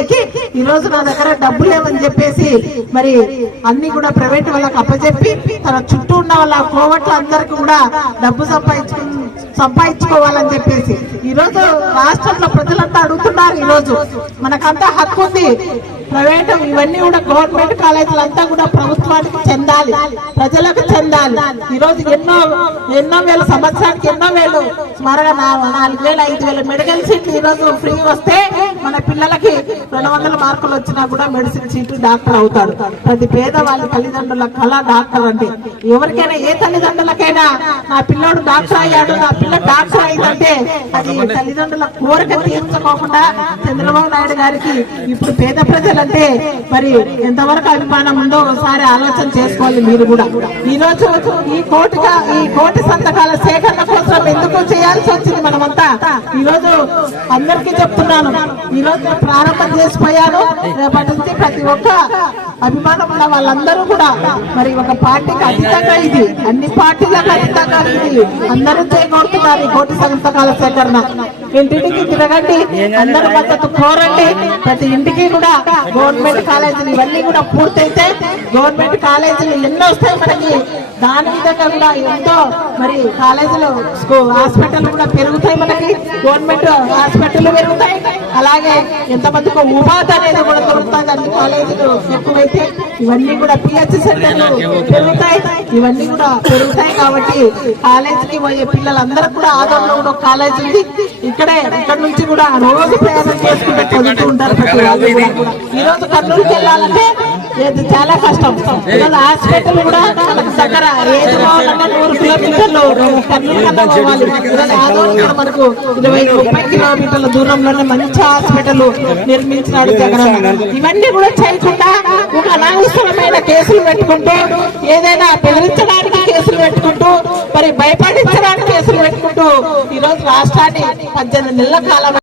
ఎక్కి ఈ రోజు నా దగ్గర డబ్బు లేవని చెప్పేసి మరి అన్ని కూడా ప్రైవేట్ వాళ్ళకి అప్పచెప్పి తన చుట్టూ ఉన్న వాళ్ళ కోవట్ల అందరికి కూడా డబ్బు సంపాదించుకోవాలని చెప్పేసి ఈ రోజు రాష్ట్రంలో ప్రజలంతా అడుగుతున్నారు. ఈ రోజు మనకంతా హక్కు ఉంది. ప్రైవేట్ ఇవన్నీ కూడా గవర్నమెంట్ కాలేజీలు అంతా కూడా ప్రభుత్వానికి చెందాలి, ప్రజలకు చెందాలి. ఈ రోజు ఎన్నో వేల సంవత్సరానికి ఎన్నో వేలు సుమారుగా 4,000 5,000 మెడికల్ సీట్లు ఈ రోజు ఫ్రీ వస్తే మన పిల్లలకి 200 మార్కులు వచ్చినా కూడా మెడిసిన్ సీట్లు డాక్టర్ అవుతాడు. ప్రతి పేదవాళ్ళ తల్లిదండ్రుల కళ డాక్టర్ అంటే. ఎవరికైనా ఏ తల్లిదండ్రులకైనా నా పిల్లోడు డాక్టర్ అయ్యాడు, నా పిల్ల డాక్టర్ అయిందంటే అది తల్లిదండ్రుల కోరిక తీర్చుకోకుండా చంద్రబాబు నాయుడు గారికి ఇప్పుడు పేద ప్రజలంటే మరి ఎంతవరకు అభిమానం ఉందో ఒకసారి ఆలోచన చేసుకోవాలి మీరు కూడా. ఈ రోజు ఈ కోటి సంతకాల సేకరణ కోసం ఎందుకు చేయాల్సి వచ్చింది మనమంతా. ఈ రోజు అందరికీ చెప్తున్నాను, ఈ రోజు ప్రారంభం చేసిపోయాను. రేపటి నుంచి ప్రతి ఒక్క అభిమానం ఉన్న వాళ్ళందరూ కూడా మరి ఒక పార్టీకి అతీతంగా ఇది, అన్ని పార్టీలకు అతీతంగా ఇది అందరూ చేయగలుగుతున్నారు. ఈ కోటి సంతకాల సేకరణ ఇంటింటికి తిరగండి, అందరూ మద్దతు కోరండి. ప్రతి ఇంటికి కూడా గవర్నమెంట్ కాలేజీలు ఇవన్నీ కూడా పూర్తయితే గవర్నమెంట్ కాలేజీలు ఎన్నో వస్తాయి మనకి. దాని విధంగా కూడా ఎంతో మరి కాలేజీలు హాస్పిటల్ కూడా పెరుగుతాయి, మనకి గవర్నమెంట్ హాస్పిటల్ పెరుగుతాయి. అలాగే ఎంతమందికి ఉపాధి అనేది కూడా దొరుకుతుంది అన్ని కాలేజీలు ఎక్కువైతే. ఇవన్నీ కూడా పిహెచ్ సెంటర్లు పెరుగుతాయి, ఇవన్నీ కూడా పెరుగుతాయి. కాబట్టి కాలేజీకి పోయే పిల్లలందరూ కూడా ఆదరణలో కూడా కాలేజీ ఉంది. ఇక్కడ నుంచి కూడా రోజు ప్రయాణం చేసుకుంటూ చదువుతూ ఉంటారు ప్రతి వాళ్ళు కూడా. ఈ రోజు కర్నూలుకి వెళ్ళాలంటే చాలా కష్టం. ఈరోజు హాస్పిటల్ కూడా మనకు దగ్గర ఏది పోవాలన్నా 100 కిలోమీటర్లు కర్నూలు కన్నా పోవాలి. ఈరోజు ఆదోళన మనకు 20-30 కిలోమీటర్ల దూరంలోనే మంచి హాస్పిటల్ నిర్మించినాడు జగన్. ఇవన్నీ కూడా చేయకుండా ఒక అనవసరమైన కేసులు పెట్టుకుంటూ, ఏదైనా బెదిరించడానికి కేసులు పెట్టుకుంటూ, మరి భయపడించడానికి కేసులు పెట్టుకుంటూ ఈ రోజు రాష్ట్రాన్ని 18 నెలల కాలం